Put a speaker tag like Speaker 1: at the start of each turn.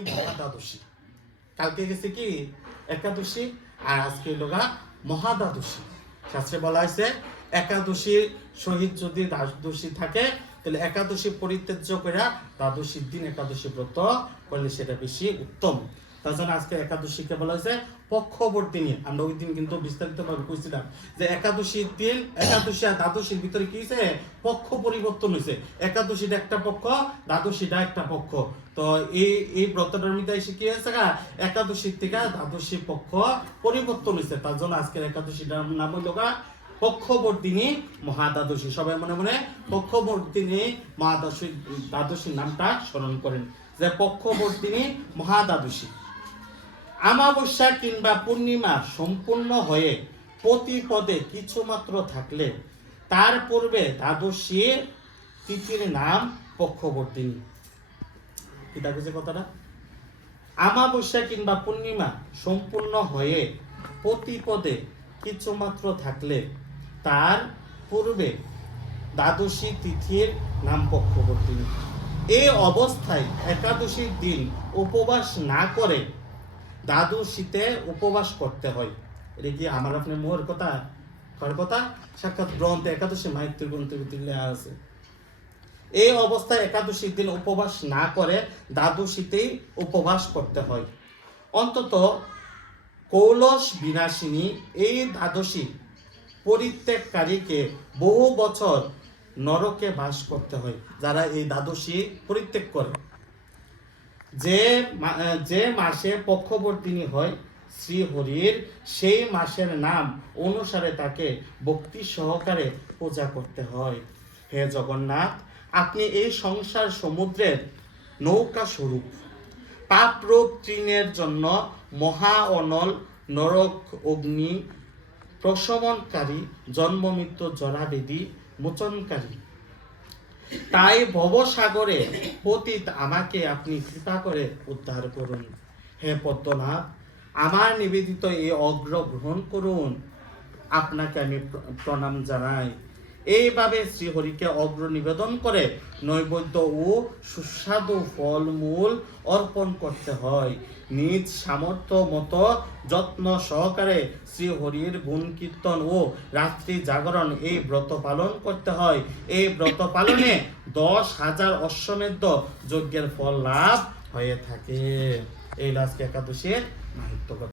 Speaker 1: মহাদ্বাদশী কালকে গেছে কি? একাদশী, আর আজকে লোগা মহাদ্বাদশী শাস্ত্রে বলা হয়েছে, একাদশীর সহিত যদি দ্বাদশী থাকে তাহলে একাদশী পরিত্যাজ্য করে দ্বাদশীর দিন একাদশী ব্রত করলে সেটা বেশি উত্তম। তার জন্য আজকে একাদশীকে বলা হয়েছে পক্ষবর্তিনী আমরা ওই দিন কিন্তু বিস্তারিতভাবে কইছিলাম যে একাদশীর দিন, একাদশী আর দ্বাদশীর ভিতরে কি হয়েছে পক্ষ পরিবর্তন হয়েছে একাদশীটা একটা পক্ষ, দ্বাদশীটা একটা পক্ষ। তো এই এই ব্রতটার মধ্যে এসে কি হয়েছে গা? একাদশীর থেকে দ্বাদশী পক্ষ পরিবর্তন হয়েছে তার জন্য আজকের একাদশীটার নাম হইল গা পক্ষবর্তিনী মহাদ্বাদশী। সবাই মনে মনে পক্ষবর্তিনী মহাদ্বাদশী, দ্বাদশীর নামটা স্মরণ করেন যে পক্ষবর্তিনী মহাদ্বাদশী। আমাবস্যা কিংবা পূর্ণিমা সম্পূর্ণ হয়ে প্রতি পদে কিছু মাত্র থাকলে তার পূর্বে দ্বাদশীর তিথির নাম পক্ষবর্তিনী। কি দেখেছে কথাটা? আমাবস্যা কিংবা পূর্ণিমা সম্পূর্ণ হয়ে প্রতি পদে কিছু মাত্র থাকলে তার পূর্বে দ্বাদশী তিথির নাম পক্ষবর্তিনী এই অবস্থায় একাদশীর দিন উপবাস না করে দ্বাদশীতে উপবাস করতে হয়। এটা কি আমার আপনার মোহর কথা? কার কথা? সাক্ষাৎ গ্রন্থে একাদশী মাহিত্যের গ্রন্থের ভিতরে লেখা আছে। এই অবস্থায় একাদশীর দিন উপবাস না করে দ্বাদশীতেই উপবাস করতে হয়। অন্তত কৌলস বিনাশিনী এই দ্বাদশী পরিত্যাগকারীকে বহু বছর নরকে বাস করতে হয়, যারা এই দ্বাদশী পরিত্যাগ করে। যে যে মাসে পক্ষবর্তিনী হয় শ্রীহরির, সেই মাসের নাম অনুসারে তাকে ভক্তি সহকারে পূজা করতে হয়। হে জগন্নাথ, আপনি এই সংসার সমুদ্রের নৌকা স্বরূপ। পাপরূপ তৃণের জন্য মহা অনল নরক অগ্নি প্রশমনকারী জন্মমিত্র জরাবেদি, মোচনকারী। তাই ভবসাগরে পতিত আমাকে আপনি কৃপা করে উদ্ধার করুন। হে পদ্মনাথ, আমার নিবেদিত এই অগ্র গ্রহণ করুন। আপনাকে আমি প্রণাম জানাই। এইভাবে শ্রীহরিকে অগ্র নিবেদন করে নৈবেদ্য ও সুস্বাদু ফলমূল অর্পণ করতে হয়। নিজ সামর্থ্য মতো যত্ন সহকারে শ্রীহরির গুণ কীর্তন ও রাত্রি জাগরণ এই ব্রত পালন করতে হয়। এই ব্রত পালনে দশ হাজার অশ্বমেধ যজ্ঞের ফল লাভ হয়ে থাকে। এই আজকে একাদশীর মাহিত্য।